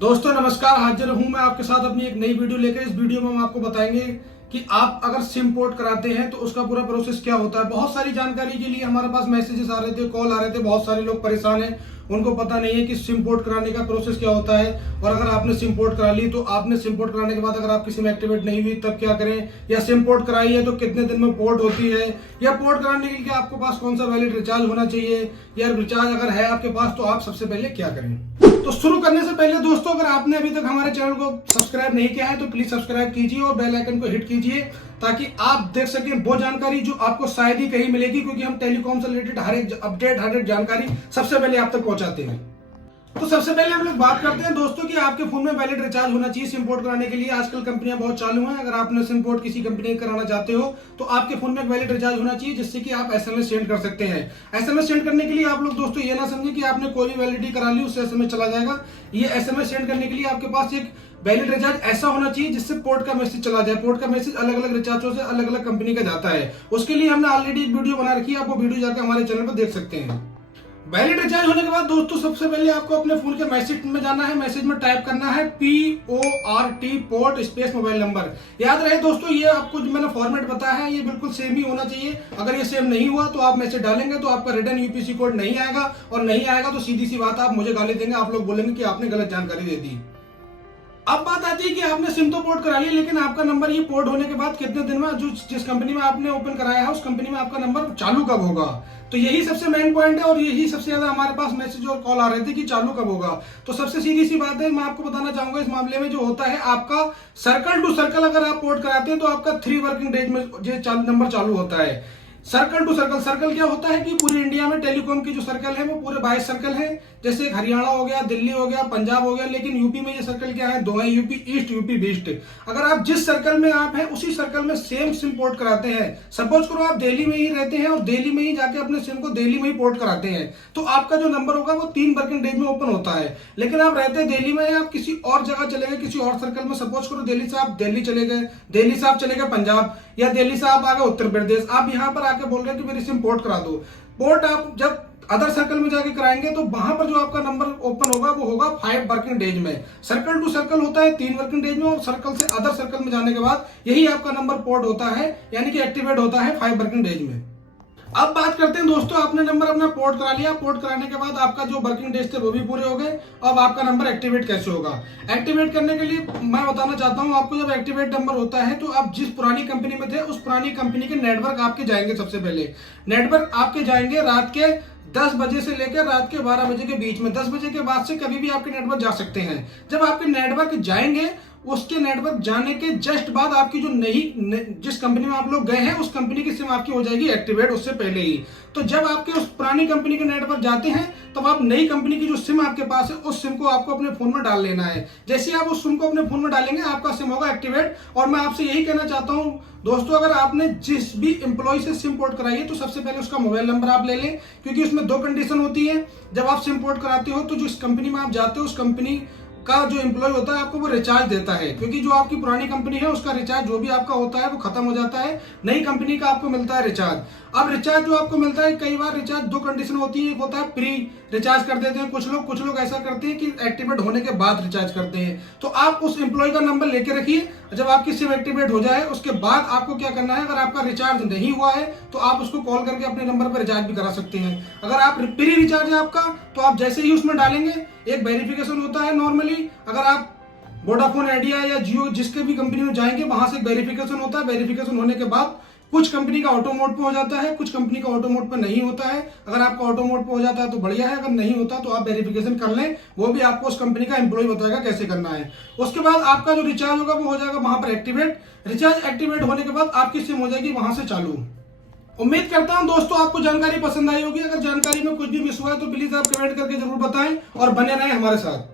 दोस्तों नमस्कार, हाजिर हूं मैं आपके साथ अपनी एक नई वीडियो लेकर। इस वीडियो में हम आपको बताएंगे कि आप अगर सिम पोर्ट कराते हैं तो उसका पूरा प्रोसेस क्या होता है। बहुत सारी जानकारी के लिए हमारे पास मैसेजेस आ रहे थे, कॉल आ रहे थे, बहुत सारे लोग परेशान हैं, उनको पता नहीं है कि सिम पोर्ट कराने का प्रोसेस क्या होता है। और अगर आपने सिम पोर्ट करा ली तो आपने सिम पोर्ट कराने के बाद अगर आपकी सिम एक्टिवेट नहीं हुई तब क्या करें, या सिम पोर्ट कराई है तो कितने दिन में पोर्ट होती है, या पोर्ट कराने के लिए आपके पास कौन सा वैलिड रिचार्ज होना चाहिए, या रिचार्ज अगर है आपके पास तो आप सबसे पहले क्या करें। तो शुरू करने से पहले दोस्तों, अगर आपने अभी तक हमारे चैनल को सब्सक्राइब नहीं किया है तो प्लीज सब्सक्राइब कीजिए और बेल आइकन को हिट कीजिए ताकि आप देख सकें वो जानकारी जो आपको शायद ही कहीं मिलेगी, क्योंकि हम टेलीकॉम से रिलेटेड हर एक अपडेट, हर एक जानकारी सबसे पहले आप तक पहुंचाते हैं। तो सबसे पहले हम लोग बात करते हैं दोस्तों कि आपके फोन में वैलिड रिचार्ज होना चाहिए सिम पोर्ट कराने के लिए। आजकल कंपनियां बहुत चालू हैं। अगर आपने सिम पोर्ट किसी कंपनी का कराना चाहते हो तो आपके फोन में एक वैलिड रिचार्ज होना चाहिए जिससे कि आप एसएमएस सेंड कर सकते हैं। एसएमएस सेंड करने के लिए आप लोग दोस्तों ये ना समझें कि आपने कोई भी वैलिडिटी करा ली उससे एसएमएस चला जाएगा। ये एसएमएस सेंड करने के लिए आपके पास एक वैलिड रिचार्ज ऐसा होना चाहिए जिससे पोर्ट का मैसेज चला जाए। पोर्ट का मैसेज अलग अलग रिचार्जों से अलग अलग कंपनी का जाता है। उसके लिए हमने ऑलरेडी एक वीडियो बना रखी है, आप वो वीडियो जाकर हमारे चैनल पर देख सकते हैं। वैलिड रिचार्ज होने के बाद दोस्तों सबसे पहले आपको अपने फोन के मैसेज में जाना है। मैसेज में टाइप करना है PORT port space mobile number. याद रहे दोस्तों, ये आपको जो मैंने फॉर्मेट बताया है ये बिल्कुल सेम ही होना चाहिए। अगर ये सेम नहीं हुआ तो आप मैसेज डालेंगे तो आपका रिटर्न यूपीसी कोड नहीं आएगा, और नहीं आएगा तो सीधी सी बात आप मुझे गाली देंगे, आप लोग बोलेंगे कि आपने गलत जानकारी दे दी। अब बात आती है कि आपने सिम तो पोर्ट करा लिया, लेकिन आपका नंबर ये पोर्ट होने के बाद कितने दिन में जिस कंपनी में आपने ओपन कराया है उस कंपनी में आपका नंबर चालू कब होगा। तो यही सबसे मेन पॉइंट है, और यही सबसे ज्यादा हमारे पास मैसेज और कॉल आ रहे थे कि चालू कब होगा। तो सबसे सीधी सी बात है, मैं आपको बताना चाहूंगा इस मामले में जो होता है आपका सर्कल टू सर्कल अगर आप पोर्ट कराते हैं तो आपका 3 वर्किंग डेज में ये नंबर चालू होता है। सर्कल टू सर्कल, सर्कल क्या होता है कि पूरी इंडिया में टेलीकॉम की जो सर्कल है वो पूरे 22 सर्कल है। जैसे हरियाणा हो गया, दिल्ली हो गया, पंजाब हो गया, लेकिन यूपी में ये सर्कल क्या है, 2 है, यूपी ईस्ट, यूपी वेस्ट। अगर आप जिस सर्कल में आप हैं उसी सर्कल में सेम सिम पोर्ट कराते हैं, सपोज करो आप दिल्ली में ही रहते हैं और दिल्ली में ही जाके अपने सिम को दिल्ली में ही पोर्ट कराते हैं, तो आपका जो नंबर होगा वो 3 वर्किंग डेज में ओपन होता है। लेकिन आप रहते हैं दिल्ली में, आप किसी और जगह चले गए, किसी और सर्कल में, सपोज करो दिल्ली से आप दिल्ली चले गए, दिल्ली से आप चले गए पंजाब, या दिल्ली से आप आ गए उत्तर प्रदेश, आप यहाँ पर आके बोल रहे हैं कि मेरी सिम पोर्ट करा दो। पोर्ट आप जब अदर सर्कल में जाके कराएंगे तो वहां पर जो आपका नंबर ओपन होगा वो होगा 5 वर्किंग डेज में। सर्कल टू सर्कल होता है 3 वर्किंग डेज में, और सर्कल से अदर सर्कल में जाने के बाद यही आपका नंबर पोर्ट होता है, यानी कि एक्टिवेट होता है 5 वर्किंग डेज में। अब बात करते हैं दोस्तों, आपने नंबर अपना पोर्ट करा लिया। पोर्ट कराने के बाद आपका जो वर्किंग डेज थे वो भी पूरे हो गए। अब आपका नंबर एक्टिवेट कैसे होगा। एक्टिवेट करने के लिए मैं बताना चाहता हूं आपको, जब एक्टिवेट नंबर होता है तो आप जिस पुरानी कंपनी में थे उस पुरानी कंपनी के नेटवर्क आपके जाएंगे। सबसे पहले नेटवर्क आपके जाएंगे रात के 10 बजे से लेकर रात के 12 बजे के बीच में। 10 बजे के बाद से कभी भी आपके नेटवर्क जा सकते हैं। जब आपके नेटवर्क जाएंगे, उसके नेटवर्क जाने के जस्ट बाद आपकी जो जिस कंपनी में आप लोग गए हैं उस कंपनी की सिम आपकी हो जाएगी एक्टिवेट उससे पहले ही। तो जब आपके उस पुरानी कंपनी के नेटवर्क जाते हैं तब आप नई कंपनी की जो सिम आपके पास है उस सिम को आपको अपने फोन में डाल लेना है। जैसे आप उस सिम को अपने फोन में डालेंगे आपका सिम होगा एक्टिवेट। और मैं आपसे यही कहना चाहता हूं दोस्तों, अगर आपने जिस भी एम्प्लॉय से सिम पोर्ट कराई है तो सबसे पहले उसका मोबाइल नंबर आप ले लें, क्योंकि उसमें 2 कंडीशन होती है। जब आप सिम पोर्ट कराते हो तो जिस कंपनी में आप जाते हो उस कंपनी का जो एम्प्लॉय होता है आपको वो रिचार्ज देता है, क्योंकि जो आपकी पुरानी कंपनी है उसका रिचार्ज जो भी आपका होता है वो खत्म हो जाता है, नई कंपनी का आपको मिलता है रिचार्ज। अब रिचार्ज जो आपको मिलता है, कई बार रिचार्ज 2 कंडीशन होती है, एक होता है प्री रिचार्ज कर देते हैं कुछ लोग ऐसा करते हैं कि एक्टिवेट होने के बाद रिचार्ज करते हैं। तो आप उस एम्प्लॉय का नंबर लेके रखिए, जब आपकी सिम एक्टिवेट हो जाए उसके बाद आपको क्या करना है, अगर आपका रिचार्ज नहीं हुआ है तो आप उसको कॉल करके अपने नंबर पर रिचार्ज भी करा सकते हैं। अगर आप प्री रिचार्ज है आपका तो आप जैसे ही उसमें डालेंगे एक वेरिफिकेशन होता है। नॉर्मली अगर आप वोडाफोन, आइडिया या जियो जिसके भी कंपनी में जाएंगे वहां से वेरिफिकेशन होता है। वेरिफिकेशन होने के बाद कुछ कंपनी का ऑटो मोड पे हो जाता है, कुछ कंपनी का ऑटो मोड पे नहीं होता है। अगर आपका ऑटो मोड पे हो जाता है तो बढ़िया है, अगर नहीं होता तो आप वेरिफिकेशन कर लें, वो भी आपको उस कंपनी का एम्प्लॉय बताएगा कैसे करना है। उसके बाद आपका जो रिचार्ज होगा वो हो जाएगा वहां पर एक्टिवेट। रिचार्ज एक्टिवेट होने के बाद आपकी सिम हो जाएगी वहां से चालू। उम्मीद करता हूं दोस्तों आपको जानकारी पसंद आई होगी। अगर जानकारी में कुछ भी मिस हुआ है तो प्लीज आप कमेंट करके जरूर बताएं और बने रहें हमारे साथ।